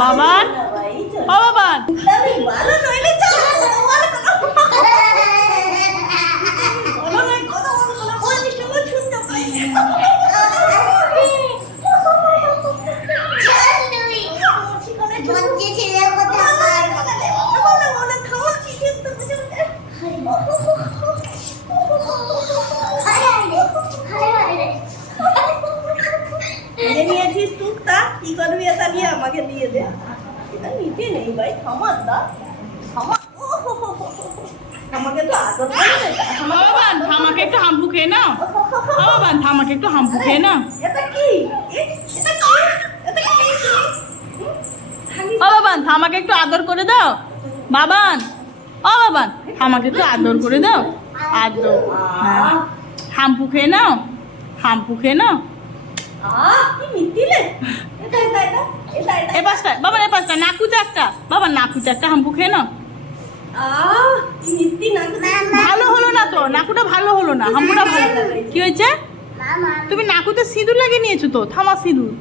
বাবান, ও বাবান, নিয়েছিস টুকটা কি করবি? এটা নিয়ে আমাকে দিয়ে দে। এটা নিতে নেই ভাই, থামার দা থামা। আমাকে তো আদর করে না। বাবান থামাকে একটু হাম্পু খেয়ে নাও। বাবান থামাকে একটু হাম্পু খেয়ে নাও। এটা কি? এটা কি? এটা কি? ও বাবান থামাকে একটু আদর করে দাও। বাবান, ও বাবান থামাকে একটু আদর করে দাও। আদর, হ্যাঁ। হাম্পু খেয়ে নাও, হাম্পু খেয়ে নাও। কি মিথিলে? এটা এটা এটা এটা এটা। এ পাশটা বাবান, এ পাশটা নাকুতে একটা। বাবান নাকুতে একটা হাম্পু খেয়ে নাও। কি মিথি না? ভালো হলো না তো, নাকুটা ভালো হলো না, হাম্পুটা ভালো। কি হয়েছে? তুমি নাকুতে সিঁদুর লাগিয়ে নিয়েছো তো, থামা সিঁদুর।